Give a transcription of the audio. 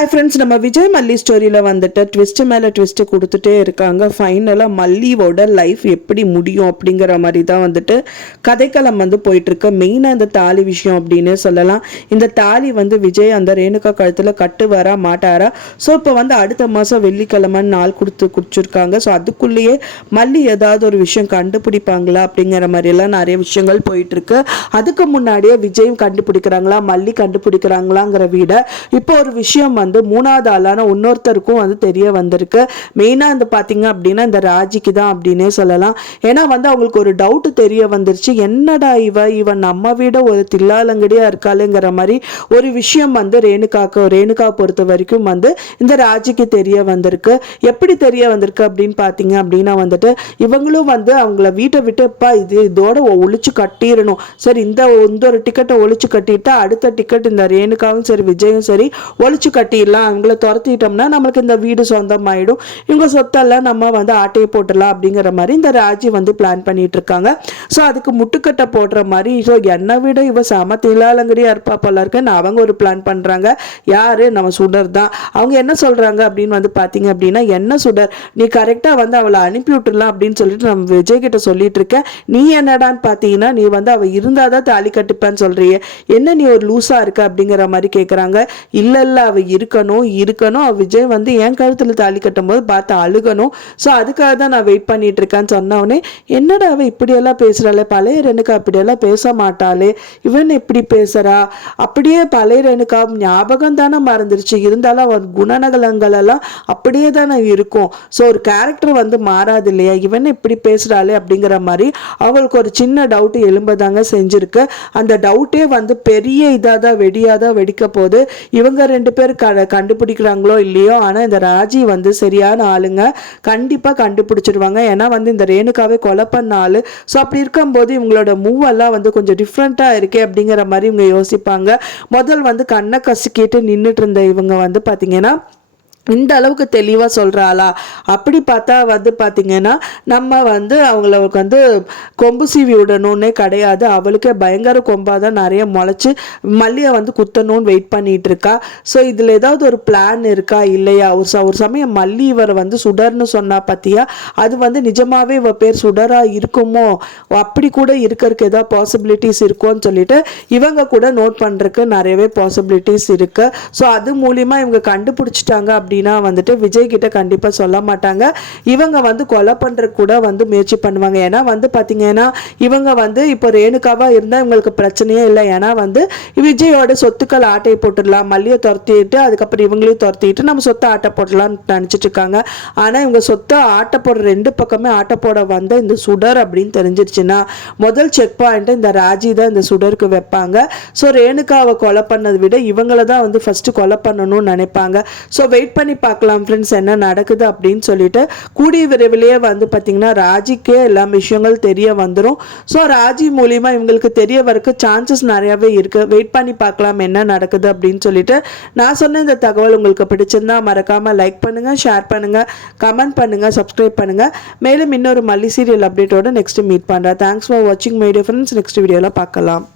Hi friends நம்ம விஜய் மல்லி ஸ்டோரியில் வந்துட்டு ட்விஸ்ட்டு மேலே ட்விஸ்ட்டு கொடுத்துட்டே இருக்காங்க. ஃபைனலாக மல்லியோட லைஃப் எப்படி முடியும் அப்படிங்கிற மாதிரி தான் வந்துட்டு கதைக்களம் வந்து போயிட்டுருக்கு. மெயினாக இந்த தாலி விஷயம் அப்படின்னு சொல்லலாம். இந்த தாலி வந்து விஜய் அந்த ரேணுகா கழுத்தில் கட்டுவாரா மாட்டாரா? ஸோ இப்போ வந்து அடுத்த மாதம் வெள்ளிக்கிழமை நாள் கொடுத்து குடிச்சிருக்காங்க. ஸோ அதுக்குள்ளேயே மல்லி ஏதாவது ஒரு விஷயம் கண்டுபிடிப்பாங்களா அப்படிங்கிற மாதிரியெல்லாம் நிறைய விஷயங்கள் போயிட்டுருக்கு. அதுக்கு முன்னாடியே விஜயும் கண்டுபிடிக்கிறாங்களா மல்லி கண்டுபிடிக்கிறாங்களாங்கிற விட இப்போ ஒரு விஷயம் வந்து வந்து மூணாவது ஆளான இன்னொருத்தருக்கும் வந்து தெரிய வந்திருக்கு. மெயினாக வந்து பார்த்தீங்க அப்படின்னா இந்த ராஜிக்கு தான் அப்படின்னே சொல்லலாம். ஏன்னா வந்து அவங்களுக்கு ஒரு டவுட்டு தெரிய வந்துருச்சு. என்னடா இவ? இவன் நம்ம விட ஒரு தில்லாலங்கடியாக இருக்காளுங்கிற மாதிரி ஒரு விஷயம் வந்து ரேணுகாக்கு ரேணுகா பொறுத்த வரைக்கும் வந்து இந்த ராஜிக்கு தெரிய வந்திருக்கு. எப்படி தெரிய வந்திருக்கு அப்படின்னு பார்த்தீங்க அப்படின்னா வந்துட்டு இவங்களும் வந்து அவங்கள வீட்டை விட்டுப்பா இது இதோட ஒழிச்சு கட்டிடணும். சரி இந்த இந்த ஒரு டிக்கெட்டை ஒழிச்சு கட்டிட்டா அடுத்த டிக்கெட் இந்த ரேணுகாவும் சரி விஜயும் சரி ஒழிச்சு கட்டிடலாம் அவங்கள துரத்திட்டோம்னா நம்மளுக்கு இந்த வீடு சொந்தமாயிடும். இவங்க சொத்தெல்லாம் நம்ம வந்து ஆட்டையை போட்டுடலாம் அப்படிங்கிற மாதிரி இந்த ராஜி வந்து பிளான் பண்ணிட்டு இருக்காங்க. ஸோ அதுக்கு முட்டுக்கட்டை போடுற மாதிரி ஸோ என்னை விட இவ சம திலாலங்கடியா இருப்பா போல இருக்குன்னு அவங்க ஒரு பிளான் பண்றாங்க. யாரு? நம்ம சுடர் தான். அவங்க என்ன சொல்றாங்க அப்படின்னு வந்து பார்த்தீங்க அப்படின்னா என்ன சுடர்? நீ கரெக்டாக வந்து அவளை அனுப்பி விட்டுடலாம் அப்படின்னு சொல்லிட்டு நம்ம விஜய் கிட்ட சொல்லிட்டு இருக்கேன். நீ என்னடான்னு பார்த்தீங்கன்னா நீ வந்து அவள் இருந்தால் தான் தாலி கட்டிப்பேன்னு சொல்றியே. என்ன நீ ஒரு லூஸாக இருக்க? அப்படிங்கிற மாதிரி கேட்குறாங்க இல்லை இல்லை அவள் இருக்கு இருக்கணும் இருக்கணும். விஜய் வந்து என் கழுத்தில் தாலி கட்டும் போது பார்த்து அழுகணும். ஸோ அதுக்காக தான் நான் வெயிட் பண்ணிட்டு இருக்கேன்னு சொன்னவொடனே என்னடா அவள் இப்படியெல்லாம் பேசுகிறாளே பழைய ரெனுக்கா அப்படியெல்லாம் பேச மாட்டாளே? இவன் இப்படி பேசுகிறா அப்படியே பழைய ரெனுக்கா ஞாபகம் தானே மறந்துருச்சு. இருந்தாலும் அவன் குணநகலங்கள் எல்லாம் அப்படியே தானே இருக்கும். ஸோ ஒரு கேரக்டர் வந்து மாறாது இல்லையா? இவன் இப்படி பேசுகிறாளே அப்படிங்கிற மாதிரி அவளுக்கு ஒரு சின்ன டவுட் எழும்பதாங்க செஞ்சிருக்கு. அந்த டவுட்டே வந்து பெரிய இதாக தான் வெடியாக தான் வெடிக்க போகுது. இவங்க ரெண்டு பேர் க கண்டுபிடிக்கிறாங்களோ இல்லையோ ஆனால் இந்த ராஜி வந்து சரியான ஆளுங்க. கண்டிப்பாக கண்டுபிடிச்சிடுவாங்க ஏன்னா வந்து இந்த ரேணுகாவே கொலை பண்ண ஆள் ஸோ அப்படி இருக்கும்போது இவங்களோட மூவெல்லாம் வந்து கொஞ்சம் டிஃப்ரெண்ட்டாக இருக்கே அப்படிங்கிற மாதிரி இவங்க யோசிப்பாங்க. முதல் வந்து கண்ணை கசிக்கிட்டு நின்றுட்டு இருந்த இவங்க வந்து பார்த்தீங்கன்னா இந்த அளவுக்கு தெளிவாக சொல்கிறாளா அப்படி பார்த்தா வந்து பார்த்திங்கன்னா நம்ம வந்து அவங்களுக்கு வந்து கொம்பு சீவி விடணும்னே கிடையாது. அவளுக்கே பயங்கர கொம்பாக தான் நிறைய முளைச்சி மல்லியை வந்து குத்தணும்னு வெயிட் பண்ணிகிட்டு இருக்கா. ஸோ இதில் ஏதாவது ஒரு பிளான் இருக்கா? இல்லையா? ஒரு ச ஒரு சமயம் மல்லி இவரை வந்து சுடர்னு சொன்னா பார்த்தியா அது வந்து நிஜமாகவே இவ பேர் சுடராக இருக்குமோ? அப்படி கூட இருக்கிறதுக்கு ஏதாவது பாசிபிலிட்டிஸ் இருக்கும்னு சொல்லிட்டு இவங்க கூட நோட் பண்ணுறதுக்கு நிறையவே பாசிபிலிட்டிஸ் இருக்குது ஸோ அது மூலிமா இவங்க கண்டுபிடிச்சிட்டாங்க அப்படின்னு வந்துட்டு விஜய் கிட்ட கண்டிப்பாக சொல்ல மாட்டாங்க. இவங்க வந்து கொலை பண்ணுறதுக்கு கூட வந்து முயற்சி பண்ணுவாங்க. ஏன்னா வந்து பார்த்தீங்கன்னா இவங்க வந்து இப்போ ரேணுகாவாக இருந்தால் இவங்களுக்கு பிரச்சனையே இல்லை. ஏன்னா வந்து விஜயோட சொத்துக்கள் ஆட்டையை போட்டுடலாம் மல்லியை துரத்திட்டு அதுக்கப்புறம் இவங்களையும் துரத்திட்டு நம்ம சொத்தை ஆட்டை போடலாம்னு நினச்சிட்டு இருக்காங்க. ஆனால் இவங்க சொத்தை ஆட்டை போடுற ரெண்டு பக்கமே ஆட்டை போட வந்த இந்த சுடர் அப்படின்னு தெரிஞ்சிருச்சுன்னா முதல் செக் பாயிண்ட் இந்த ராஜி தான் இந்த சுடருக்கு வைப்பாங்க. ஸோ ரேணுகாவை கொலை பண்ணதை விட இவங்கள தான் வந்து ஃபஸ்ட்டு கொலை பண்ணணும்னு நினைப்பாங்க. ஸோ வெயிட் பண்ணி பார்க்கலாம் ஃப்ரெண்ட்ஸ் என்ன நடக்குது அப்படின்னு சொல்லிட்டு கூடிய விரைவிலேயே வந்து பார்த்தீங்கன்னா ராஜிக்கே எல்லா விஷயங்கள் தெரிய வந்துடும் ஸோ ராஜி மூலிமா இவங்களுக்கு தெரிய வரக்கு சான்சஸ் நிறையாவே இருக்குது வெயிட் பண்ணி பார்க்கலாம் என்ன நடக்குது அப்படின்னு சொல்லிட்டு நான் சொன்ன இந்த தகவல் உங்களுக்கு பிடிச்சிருந்தா மறக்காமல் லைக் பண்ணுங்கள் ஷேர் பண்ணுங்கள் கமெண்ட் பண்ணுங்க சப்ஸ்கிரைப் பண்ணுங்க. மேலும் இன்னொரு மல்லி சீரியல் அப்டேட்டோட நெக்ஸ்ட் மீட் பண்ணுறேன் தேங்க்ஸ் ஃபார் வாட்சிங் மைடியோ ஃப்ரெண்ட்ஸ் நெக்ஸ்ட் வீடியோவில் பார்க்கலாம்.